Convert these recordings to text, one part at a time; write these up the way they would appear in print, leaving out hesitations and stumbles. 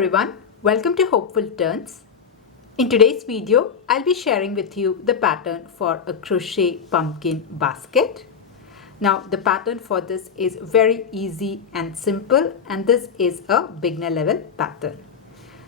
everyone, welcome to Hopeful Turns. In today's video, I'll be sharing with you the pattern for a crochet pumpkin basket. Now the pattern for this is very easy and simple, and this is a beginner level pattern.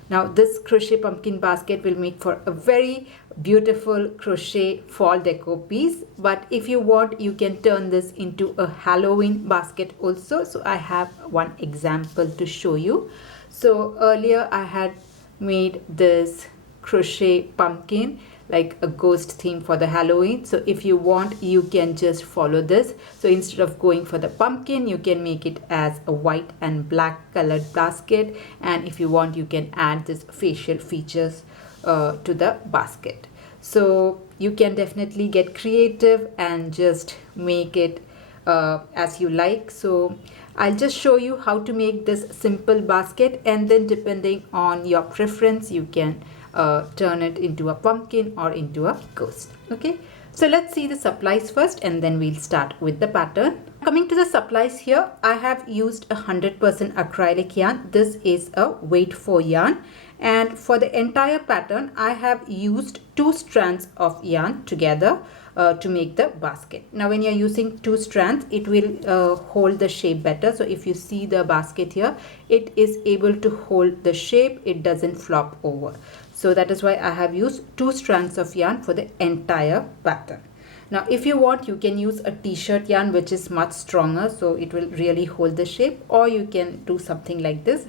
Now this crochet pumpkin basket will make for a very beautiful crochet fall decor piece, but if you want you can turn this into a Halloween basket also. So I have one example to show you. So earlier I had made this crochet pumpkin like a ghost theme for the Halloween. So if you want you can just follow this. So instead of going for the pumpkin, you can make it as a white and black colored basket, and if you want you can add this facial features to the basket. So you can definitely get creative and just make it as you like. So I'll just show you how to make this simple basket, and then depending on your preference you can turn it into a pumpkin or into a ghost. Okay, so let's see the supplies first and then we'll start with the pattern. Coming to the supplies, here I have used 100% acrylic yarn. This is a weight 4 yarn, and for the entire pattern I have used 2 strands of yarn together to make the basket. Now when you're using 2 strands, it will hold the shape better. So if you see the basket here, it is able to hold the shape, it doesn't flop over. So that is why I have used 2 strands of yarn for the entire pattern. Now if you want you can use a t-shirt yarn, which is much stronger, so it will really hold the shape, or you can do something like this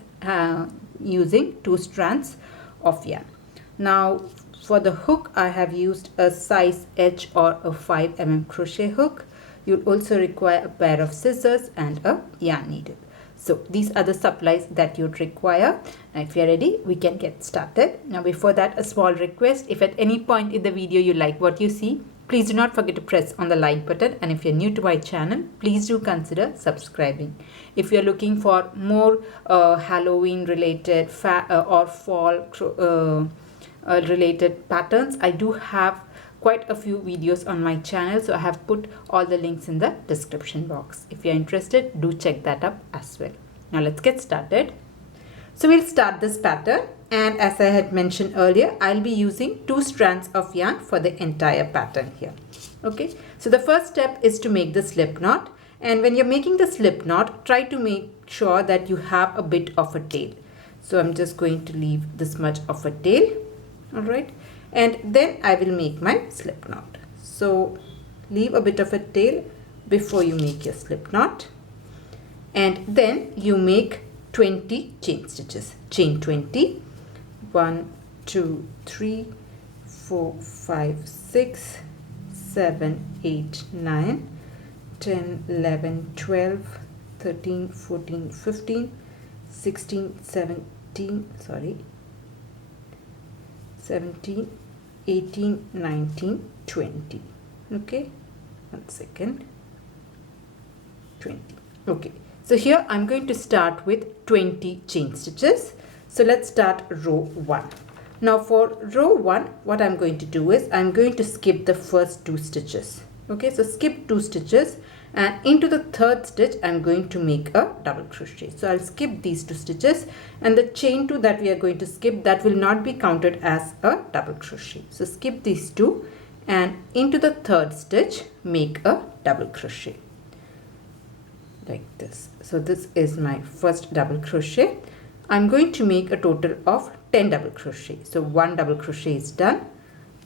using 2 strands of yarn. Now for the hook I have used a size H or a 5 mm crochet hook. You'll also require a pair of scissors and a yarn needle. So these are the supplies that you'd require. Now if you're ready, we can get started. Now before that, a small request: if at any point in the video you like what you see, please do not forget to press on the like button, and if you're new to my channel, please do consider subscribing. If you're looking for more Halloween related or fall related patterns, I do have quite a few videos on my channel, so I have put all the links in the description box. If you're interested, do check that up as well. Now let's get started. So we'll start this pattern, and as I had mentioned earlier, I'll be using 2 strands of yarn for the entire pattern here. Okay, so the first step is to make the slip knot, and when you're making the slip knot, try to make sure that you have a bit of a tail. So I'm just going to leave this much of a tail. All right, and then I will make my slip knot. So leave a bit of a tail before you make your slip knot, and then you make 20 chain stitches. Chain 20. 1 2 3 4 5 6 7 8 9 10 11 12 13 14 15 16 17 17 18 19 20. Okay, 1 second, 20. Okay, so here I'm going to start with 20 chain stitches. So let's start row 1. Now for row 1, what I'm going to do is I'm going to skip the first 2 stitches. Okay, so skip 2 stitches, and into the 3rd stitch I'm going to make a double crochet. So I'll skip these 2 stitches, and the chain 2 that we are going to skip, that will not be counted as a double crochet. So skip these 2, and into the 3rd stitch make a double crochet like this. So this is my first double crochet. I'm going to make a total of 10 double crochet. So 1 double crochet is done.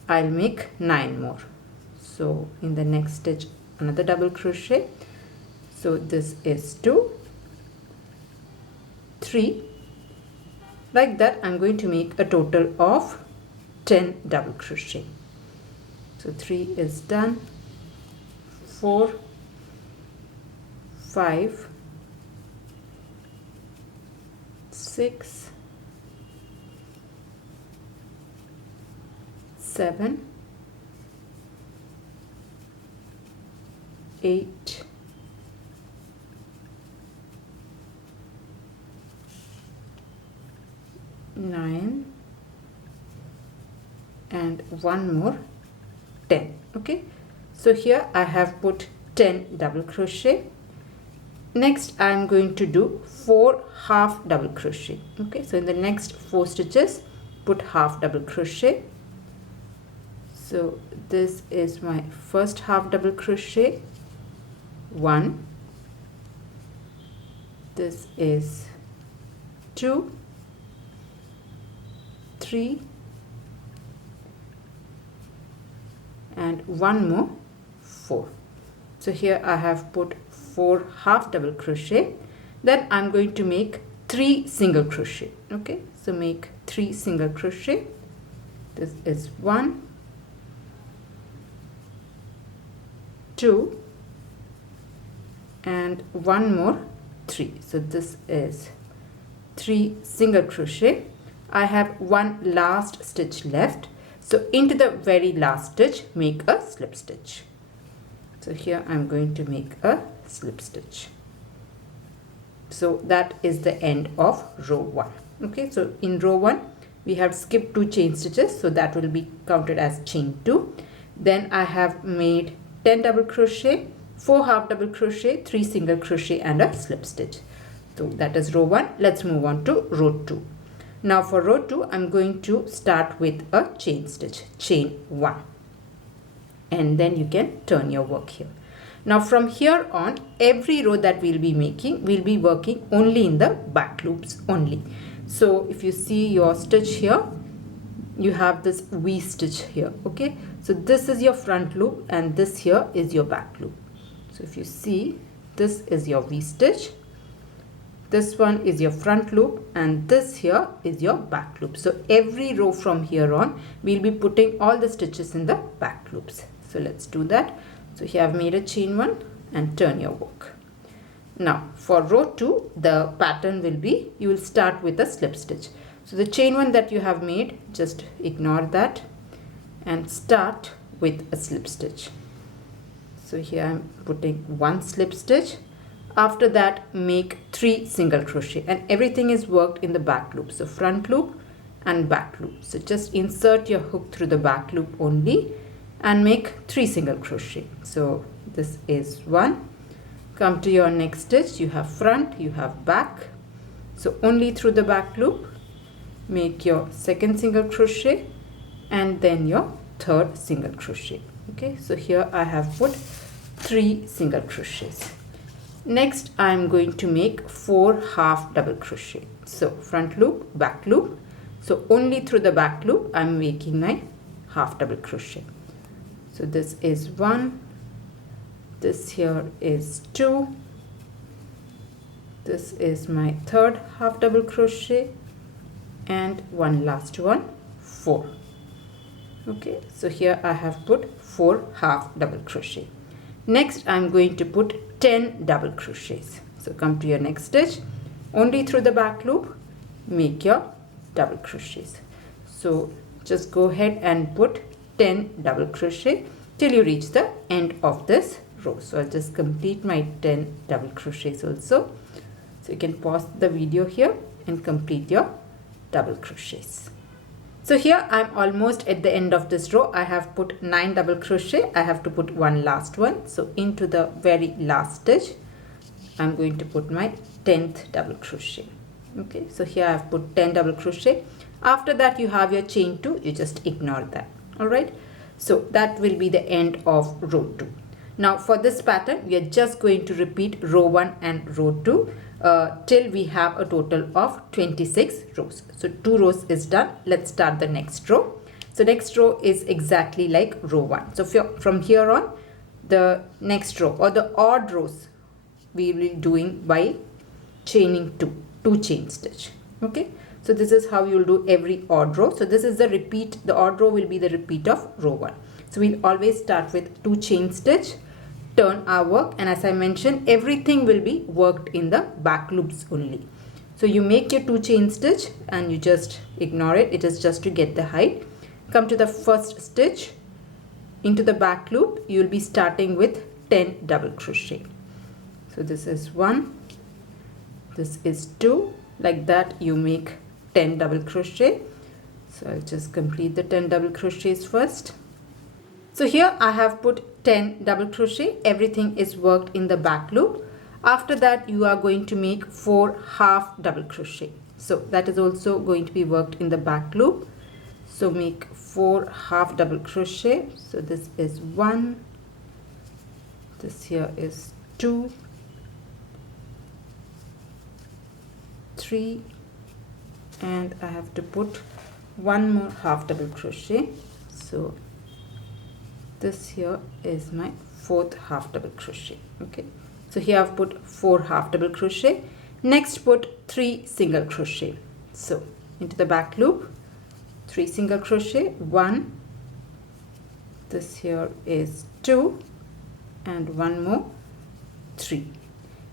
I'll make 9 more. So in the next stitch another double crochet. So this is 2, 3. Like that I'm going to make a total of 10 double crochet. So 3 is done, 4, 5, 6, 7, 8, 9, and 1 more, 10. Okay, so here I have put 10 double crochet, Next I am going to do 4 half double crochet. Okay, so in the next 4 stitches put half double crochet. So this is my first half double crochet, 1, this is 2, 3, and one more, 4. So here I have put 4 half double crochet. Then I'm going to make 3 single crochet. Okay, so make 3 single crochet. This is 1, 2, and one more, 3. So this is 3 single crochet. I have one last stitch left. So into the very last stitch, make a slip stitch. So here I'm going to make a slip stitch. So that is the end of row 1. Okay, so in row 1 we have skipped 2 chain stitches, so that will be counted as chain 2. Then I have made 10 double crochet, 4 half double crochet, 3 single crochet, and a slip stitch. So that is row 1. Let's move on to row 2. Now for row 2 I'm going to start with a chain stitch, chain 1, and then you can turn your work here. Now from here on, every row that we'll be making, we'll be working only in the back loops only. So if you see your stitch here, you have this V stitch here. Okay, so this is your front loop and this here is your back loop. So if you see, this is your V stitch, this one is your front loop, and this here is your back loop. So every row from here on, we'll be putting all the stitches in the back loops. So let's do that. So here I've made a chain 1 and turn your work. Now for row 2, the pattern will be, you will start with a slip stitch. So the chain 1 that you have made, just ignore that and start with a slip stitch. So here I'm putting 1 slip stitch. After that, make 3 single crochet, and everything is worked in the back loop. So front loop and back loop. So just insert your hook through the back loop only and make 3 single crochet. So this is 1. Come to your next stitch. You have front, you have back. So only through the back loop, make your second single crochet and then your third single crochet. Okay, so here I have put 3 single crochets. Next I am going to make 4 half double crochet. So front loop, back loop. So only through the back loop I am making my half double crochet. So this is 1, this here is 2, this is my third half double crochet, and one last one, 4. Okay, so here I have put 4 half double crochet. Next I am going to put 10 double crochets. So come to your next stitch, only through the back loop, make your double crochets. So just go ahead and put 10 double crochet till you reach the end of this row. So I'll just complete my 10 double crochets also. So you can pause the video here and complete your double crochets. So here I'm almost at the end of this row. I have put 9 double crochet. I have to put one last one. So into the very last stitch, I'm going to put my 10th double crochet. Okay, so here I have put 10 double crochet. After that you have your chain 2, you just ignore that. Alright, so that will be the end of row 2. Now for this pattern, we are just going to repeat row 1 and row 2 till we have a total of 26 rows. So 2 rows is done. Let's start the next row. So next row is exactly like row 1. So from here on, the next row or the odd rows we will be doing by chaining 2 chain stitch. Okay, so this is how you will do every odd row. So this is the repeat, the odd row will be the repeat of row 1. So we'll always start with 2 chain stitch, turn our work, and as I mentioned, everything will be worked in the back loops only. So you make your 2 chain stitch and you just ignore it. It is just to get the height. Come to the first stitch, into the back loop, you will be starting with 10 double crochet. So this is 1, this is 2, like that you make 10 double crochet. So I'll just complete the 10 double crochets first. So here I have put 10 double crochet. Everything is worked in the back loop. After that, you are going to make 4 half double crochet. So that is also going to be worked in the back loop. So make 4 half double crochet. So this is 1, this here is 2, 3, and I have to put one more half double crochet. So this here is my 4th half double crochet. Okay, so here I've put 4 half double crochet. Next, put 3 single crochet. So into the back loop, 3 single crochet, 1, this here is 2, and one more, 3.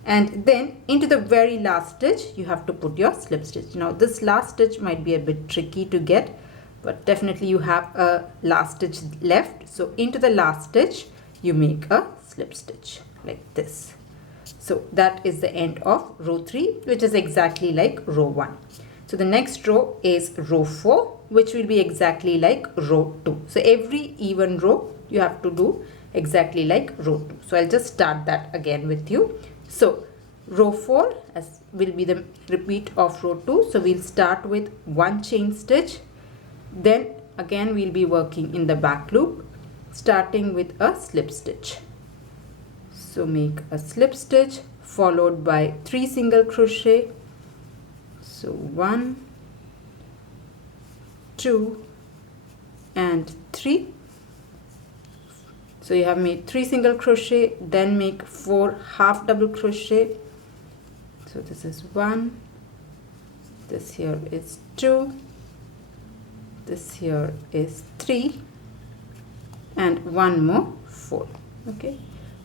And then into the very last stitch, you have to put your slip stitch. Now this last stitch might be a bit tricky to get, but definitely you have a last stitch left. So into the last stitch, you make a slip stitch like this. So that is the end of row 3, which is exactly like row 1. So the next row is row 4, which will be exactly like row 2. So every even row you have to do exactly like row 2. So I'll just start that again with you. So row 4 will be the repeat of row 2. So we'll start with 1 chain stitch. Then again we'll be working in the back loop, starting with a slip stitch. So make a slip stitch followed by 3 single crochet. So 1, 2, and 3. So you have made 3 single crochet, then make 4 half double crochet. So this is 1, this here is 2, this here is 3, and one more, 4. Okay,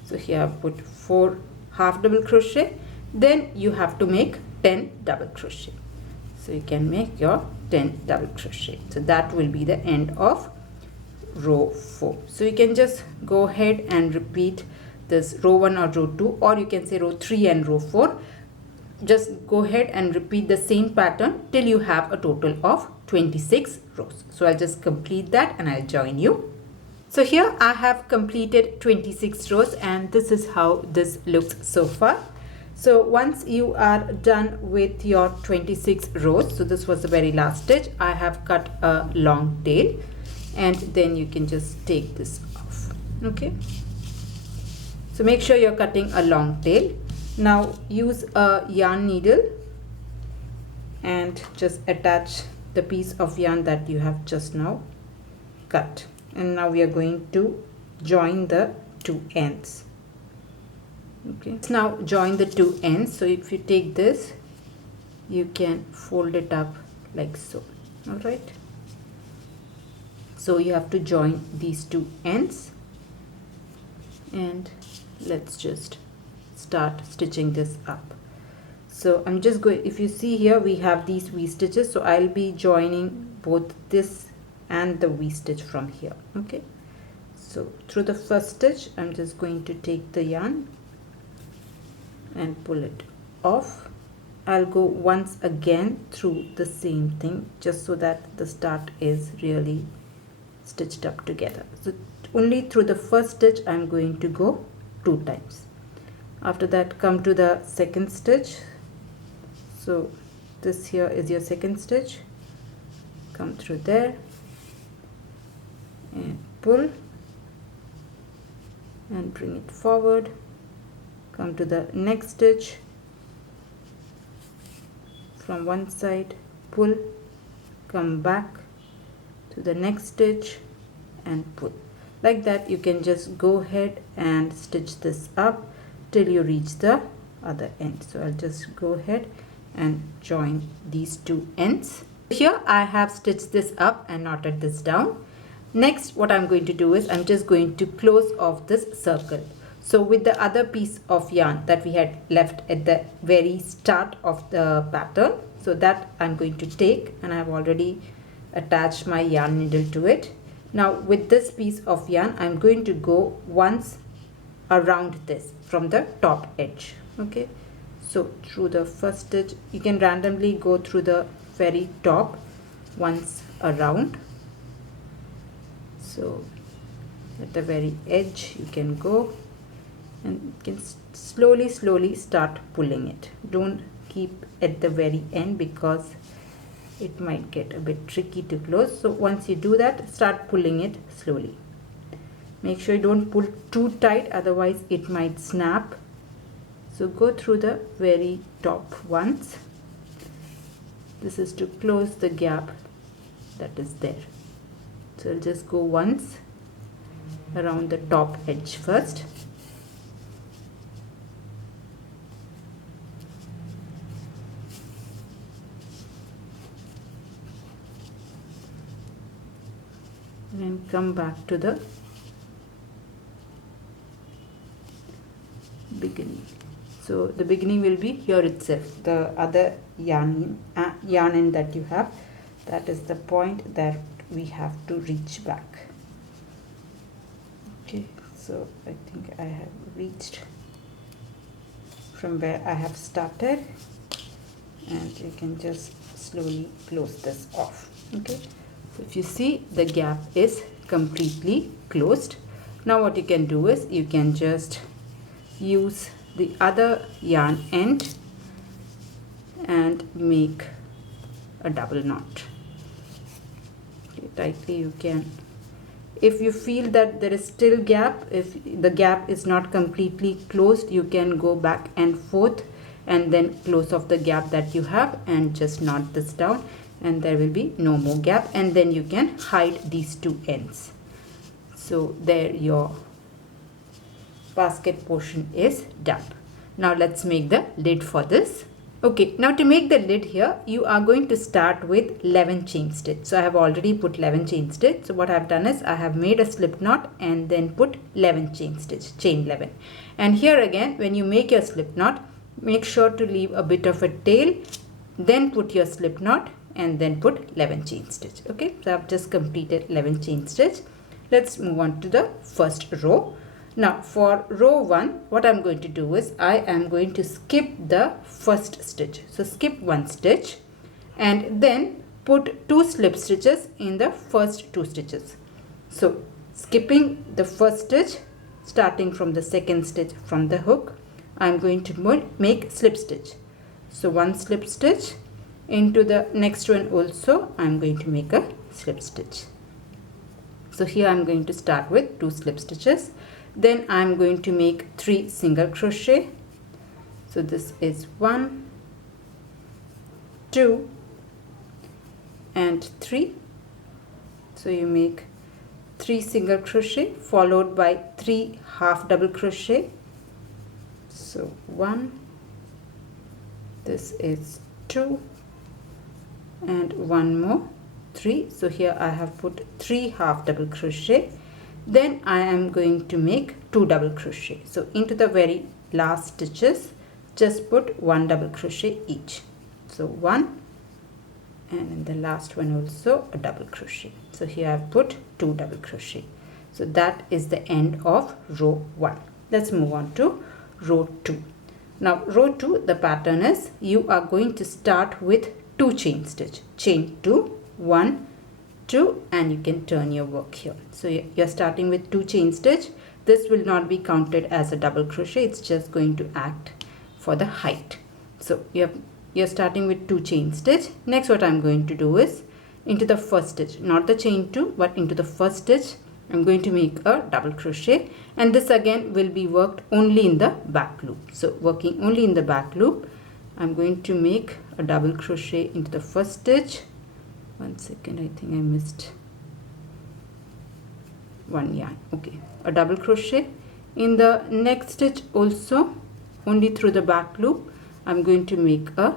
so here I've put 4 half double crochet. Then you have to make 10 double crochet. So you can make your 10 double crochet. So that will be the end of row 4. So you can just go ahead and repeat this row 1 or row 2, or you can say row 3 and row 4. Just go ahead and repeat the same pattern till you have a total of 26 rows. So I'll just complete that and I'll join you. So here I have completed 26 rows, and this is how this looks so far. So once you are done with your 26 rows, so this was the very last stitch, I have cut a long tail, and then you can just take this off. Okay, so make sure you're cutting a long tail. Now use a yarn needle and just attach the piece of yarn that you have just now cut. And now we are going to join the 2 ends. Okay, let's now join the 2 ends. So if you take this, you can fold it up like so. All right, so you have to join these 2 ends, and let's just start stitching this up. So I'm just going, if you see here we have these V stitches, so I'll be joining both this and the V stitch from here. Okay, so through the first stitch I'm just going to take the yarn and pull it off. I'll go once again through the same thing, just so that the start is really stitched up together. So only through the first stitch I'm going to go 2 times. After that, come to the second stitch. So this here is your second stitch. Come through there and pull and bring it forward. Come to the next stitch, from one side, pull, come back to the next stitch and pull. Like that, you can just go ahead and stitch this up till you reach the other end. So I'll just go ahead and join these 2 ends. Here I have stitched this up and knotted this down. Next, what I'm going to do is I'm just going to close off this circle. So with the other piece of yarn that we had left at the very start of the pattern, so that I'm going to take, and I've already attached my yarn needle to it. Now with this piece of yarn, I'm going to go once around this from the top edge. Okay, so through the first stitch, you can randomly go through the very top once around. So at the very edge you can go and you can slowly start pulling it. Don't keep at the very end because it might get a bit tricky to close. So once you do that, start pulling it slowly. Make sure you don't pull too tight, otherwise it might snap. So go through the very top once. This is to close the gap that is there. So I'll just go once around the top edge first. And come back to the beginning. So the beginning will be here itself, the other yarn end that you have. That is the point that we have to reach back. Okay, so I think I have reached from where I have started, and you can just slowly close this off. Okay, so if you see, the gap is completely closed. Now what you can do is you can just use the other yarn end and make a double knot. Okay, tightly you can. If you feel that there is still gap, if the gap is not completely closed, you can go back and forth and then close off the gap that you have and just knot this down, and there will be no more gap, and then you can hide these two ends. So there your basket portion is done. Now let's make the lid for this. Okay, now to make the lid here, you are going to start with 11 chain stitch. So I have already put 11 chain stitch. So what I have done is I have made a slip knot and then put 11 chain stitch, chain 11. And here again, when you make your slip knot, make sure to leave a bit of a tail, then put your slip knot and then put 11 chain stitch. Okay, so I have just completed 11 chain stitch. Let's move on to the first row. Now for row 1, what I'm going to do is I am going to skip the first stitch. So skip one stitch and then put 2 slip stitches in the first 2 stitches. So skipping the first stitch, starting from the second stitch from the hook, I'm going to make slip stitch. So 1 slip stitch, into the next one also I'm going to make a slip stitch. So here I'm going to start with 2 slip stitches. Then I'm going to make 3 single crochet. So this is 1, 2 and 3. So you make 3 single crochet followed by 3 half double crochet. So 1, this is 2 and 1 more, 3. So here I have put 3 half double crochet. Then I am going to make 2 double crochet. So into the very last stitches, just put 1 double crochet each. So 1, and in the last one also a double crochet. So here I've put 2 double crochet. So that is the end of row 1. Let's move on to row 2. Now row 2, the pattern is you are going to start with 2 chain stitch. Chain 2, 1, 2, and you can turn your work here. So you're starting with 2 chain stitch. This will not be counted as a double crochet. It's just going to act for the height. So you're starting with 2 chain stitch. Next what I'm going to do is into the first stitch, not the chain 2 but into the first stitch, I'm going to make a double crochet, and this again will be worked only in the back loop. So working only in the back loop, I'm going to make a double crochet into the first stitch. 1 second, I think I missed 1 yarn. Okay, a double crochet in the next stitch also, only through the back loop I'm going to make a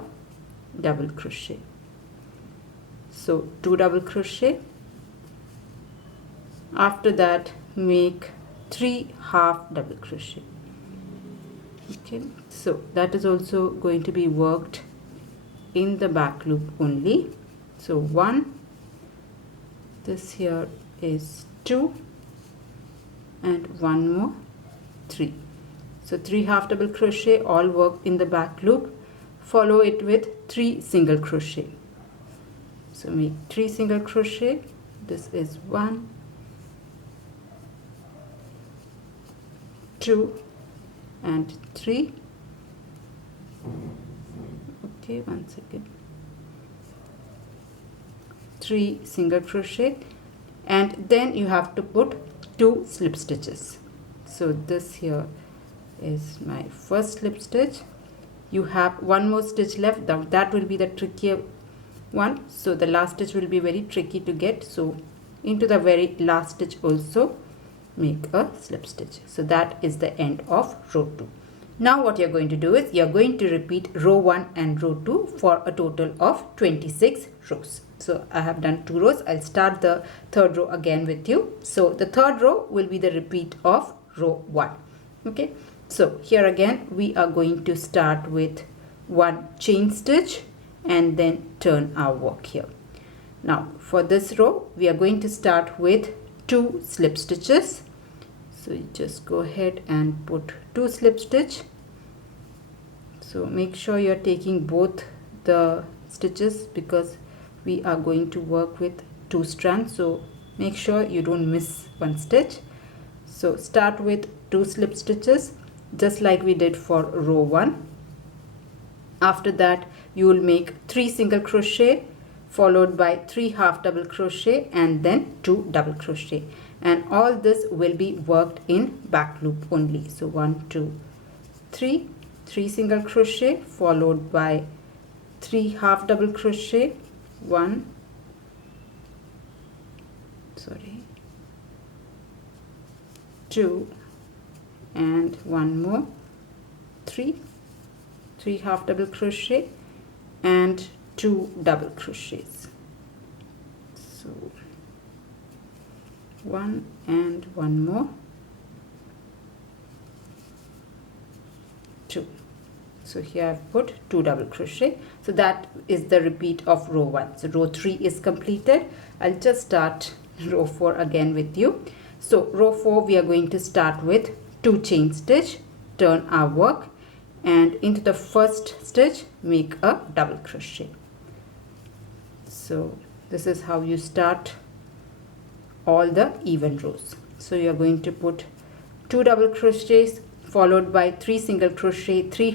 double crochet. So 2 double crochet. After that make 3 half double crochet. Okay, so that is also going to be worked in the back loop only. So 1, this here is 2 and 1 more, 3. So 3 half double crochet all worked in the back loop. Follow it with 3 single crochet. So make 3 single crochet. This is 1, 2 and 3. Okay, 1 second. 3 single crochet, and then you have to put 2 slip stitches. So this here is my first slip stitch. You have one more stitch left. That will be the trickier one, so the last stitch will be very tricky to get. So into the very last stitch also make a slip stitch. So that is the end of row 2. Now what you're going to do is you're going to repeat row 1 and row 2 for a total of 26 rows. So I have done 2 rows. I'll start the third row again with you. So the third row will be the repeat of row 1. Okay, so here again we are going to start with 1 chain stitch and then turn our work here. Now for this row we are going to start with 2 slip stitches. So you just go ahead and put 2 slip stitch. So make sure you're taking both the stitches because we are going to work with 2 strands, so make sure you don't miss one stitch. So start with 2 slip stitches just like we did for row 1. After that you will make 3 single crochet followed by 3 half double crochet and then 2 double crochet, and all this will be worked in back loop only. So 1 2 3, 3 single crochet followed by 3 half double crochet, 2 and one more, 3 half double crochet and 2 double crochets. So 1 and one more, 2. So here I've put 2 double crochet. So that is the repeat of row 1. So row 3 is completed. I'll just start row 4 again with you. So row 4 we are going to start with 2 chain stitch, turn our work, and into the first stitch make a double crochet. So this is how you start all the even rows. So you are going to put 2 double crochets followed by 3 single crochet, 2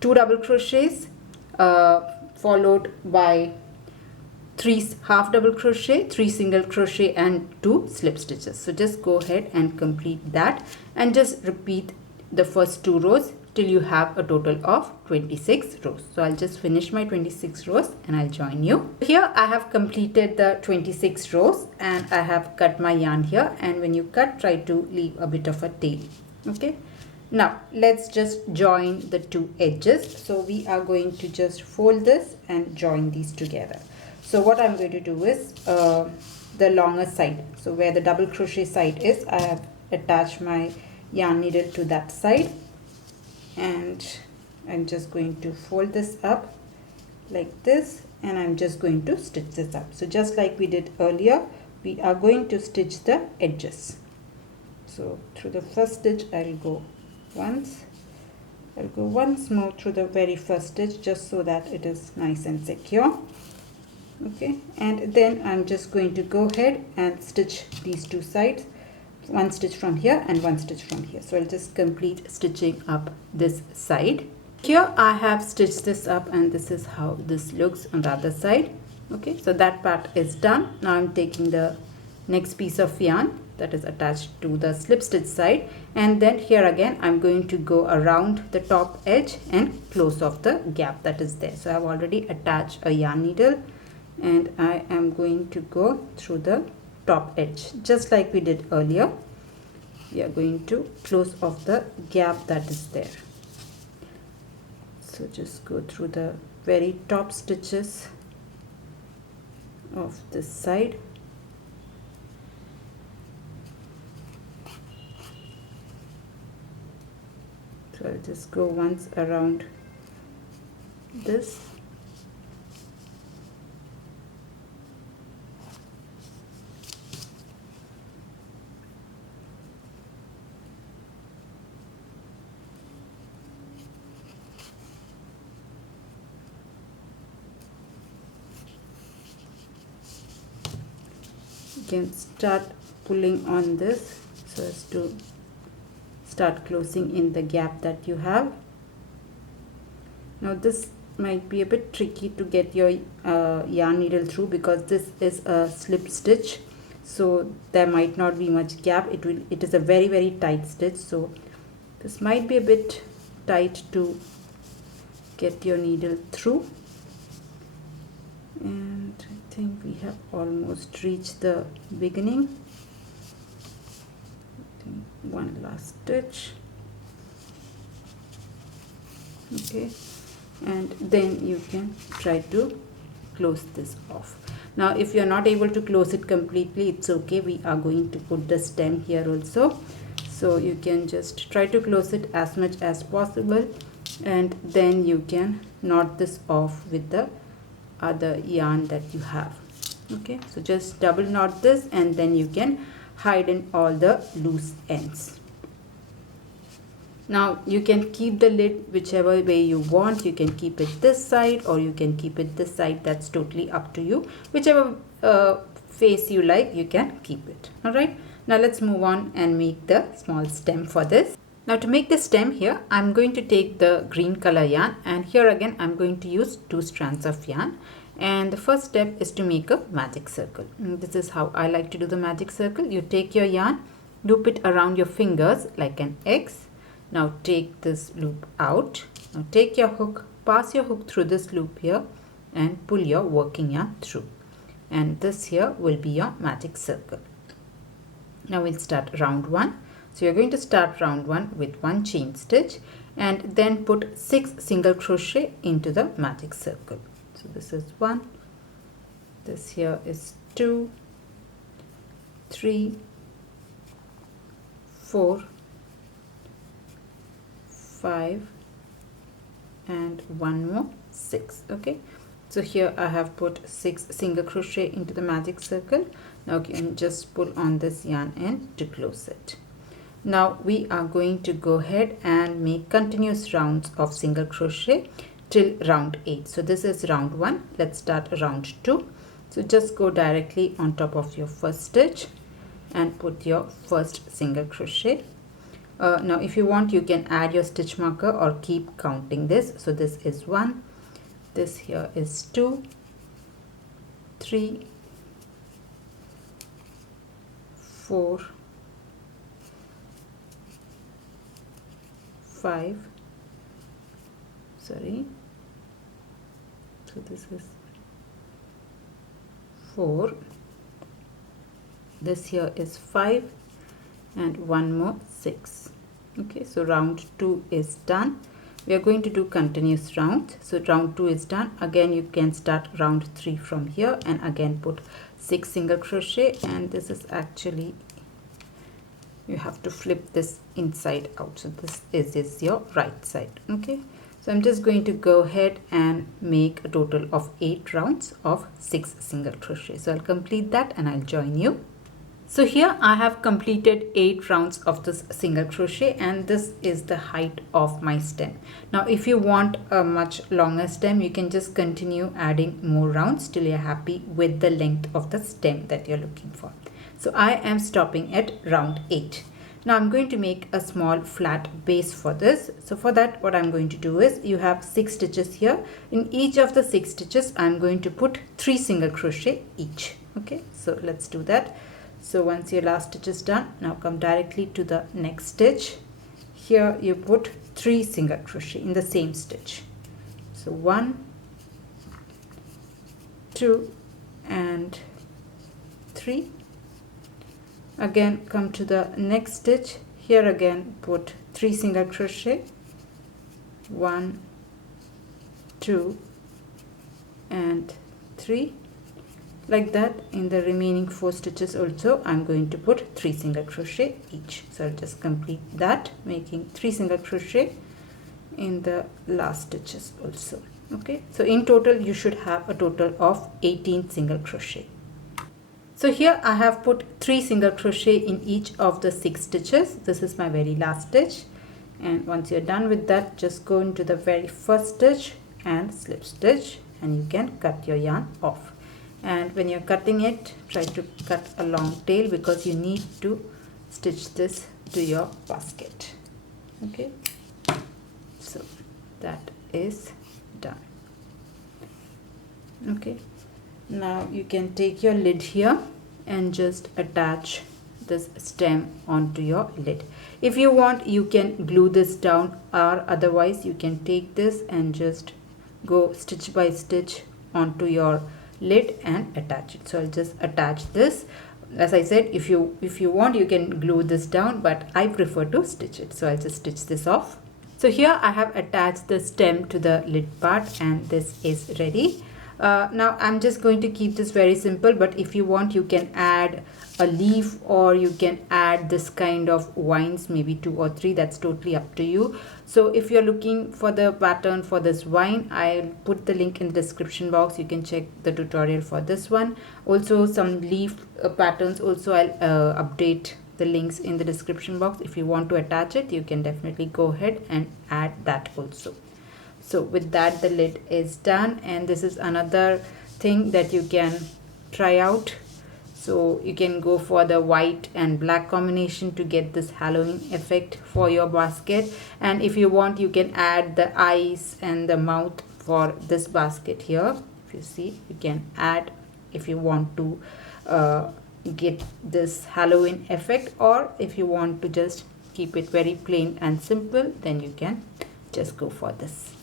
double crochets followed by 3 half double crochet, 3 single crochet and 2 slip stitches. So just go ahead and complete that and just repeat the first 2 rows till you have a total of 26 rows. So I'll just finish my 26 rows and I'll join you. Here I have completed the 26 rows and I have cut my yarn here, and when you cut, try to leave a bit of a tail. Okay, now let's just join the 2 edges. So we are going to just fold this and join these together. So what I'm going to do is the longer side, so where the double crochet side is, I have attached my yarn needle to that side, and I'm just going to fold this up like this, and I'm just going to stitch this up. So just like we did earlier, we are going to stitch the edges. So through the first stitch I'll go once more through the very first stitch, just so that it is nice and secure. Okay, and then I'm just going to go ahead and stitch these 2 sides, 1 stitch from here and 1 stitch from here. So I'll just complete stitching up this side. Here I have stitched this up, and this is how this looks on the other side. Okay, so that part is done. Now I'm taking the next piece of yarn that is attached to the slip stitch side, and then here again I'm going to go around the top edge and close off the gap that is there. So I've already attached a yarn needle, and I am going to go through the top edge just like we did earlier. We are going to close off the gap that is there. So just go through the very top stitches of this side. So I'll just go once around this. You can start pulling on this so as to start closing in the gap that you have. Now this might be a bit tricky to get your yarn needle through because this is a slip stitch, so there might not be much gap. It is a very tight stitch, so this might be a bit tight to get your needle through. And I think we have almost reached the beginning. One last stitch. Okay, and then you can try to close this off. Now if you are not able to close it completely, it's okay. We are going to put the stem here also, so you can just try to close it as much as possible, and then you can knot this off with the other yarn that you have. Okay, so just double knot this, and then you can hide in all the loose ends. Now you can keep the lid whichever way you want. You can keep it this side or you can keep it this side. That's totally up to you. Whichever face you like, you can keep it. Alright, now let's move on and make the small stem for this. Now to make the stem here, I'm going to take the green color yarn, and here again I'm going to use 2 strands of yarn. And the first step is to make a magic circle. And this is how I like to do the magic circle. You take your yarn, loop it around your fingers like an X. Now take this loop out. Now take your hook, pass your hook through this loop here and pull your working yarn through. And this here will be your magic circle. Now we'll start round 1. So you're going to start round 1 with 1 chain stitch and then put 6 single crochet into the magic circle. So this is 1, this here is 2, 3, 4, 5 and one more 6. Okay, so here I have put 6 single crochet into the magic circle. Now you can just pull on this yarn end to close it. Now we are going to go ahead and make continuous rounds of single crochet till round 8. So this is round 1. Let's start round 2. So just go directly on top of your first stitch and put your first single crochet. Now if you want, you can add your stitch marker or keep counting this. So this is 1, this here is 2, 3, 4, 5, sorry, so this is 4, this here is 5 and one more 6. Okay, so round 2 is done. We are going to do continuous rounds. So round 2 is done. Again you can start round 3 from here and again put 6 single crochet, and this is actually, you have to flip this inside out. So this is your right side. Okay, so I'm just going to go ahead and make a total of 8 rounds of 6 single crochet. So I'll complete that and I'll join you. So here I have completed 8 rounds of this single crochet, and this is the height of my stem. Now if you want a much longer stem, you can just continue adding more rounds till you're happy with the length of the stem that you're looking for. So I am stopping at round 8. Now I'm going to make a small flat base for this. So for that, what I'm going to do is, you have 6 stitches here. In each of the 6 stitches I'm going to put 3 single crochet each. Okay, so let's do that. So once your last stitch is done, now come directly to the next stitch. Here you put 3 single crochet in the same stitch. So 1, 2 and 3. Again come to the next stitch. Here again put 3 single crochet. 1, 2 and 3. Like that, in the remaining 4 stitches also I'm going to put 3 single crochet each. So I'll just complete that, making 3 single crochet in the last stitches also. Okay, so in total you should have a total of 18 single crochet. So here I have put 3 single crochet in each of the 6 stitches. This is my very last stitch, and once you're done with that, just go into the very first stitch and slip stitch, and you can cut your yarn off. And when you're cutting it, try to cut a long tail because you need to stitch this to your basket. Okay, so that is done. Okay, now you can take your lid here and just attach this stem onto your lid. If you want, you can glue this down, or otherwise you can take this and just go stitch by stitch onto your lid and attach it. So I'll just attach this. As I said, if you want, you can glue this down, but I prefer to stitch it. So I'll just stitch this off. So here I have attached the stem to the lid part, and this is ready. Now I'm just going to keep this very simple, but if you want, you can add a leaf, or you can add this kind of vines, maybe 2 or 3. That's totally up to you. So if you're looking for the pattern for this vine, I'll put the link in the description box. You can check the tutorial for this one. Also some leaf patterns also, I'll update the links in the description box. If you want to attach it, you can definitely go ahead and add that also. So with that, the lid is done, and this is another thing that you can try out. So you can go for the white and black combination to get this Halloween effect for your basket. And if you want, you can add the eyes and the mouth for this basket here. If you see, you can add if you want to get this Halloween effect, or if you want to just keep it very plain and simple, then you can just go for this.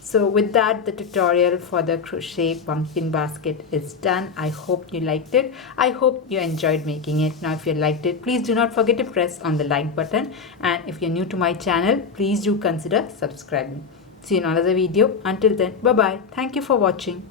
So with that, the tutorial for the crochet pumpkin basket is done. I hope you liked it. I hope you enjoyed making it. Now, if you liked it, please do not forget to press on the like button. And if you're new to my channel, please do consider subscribing. See you in another video. Until then, bye-bye. Thank you for watching.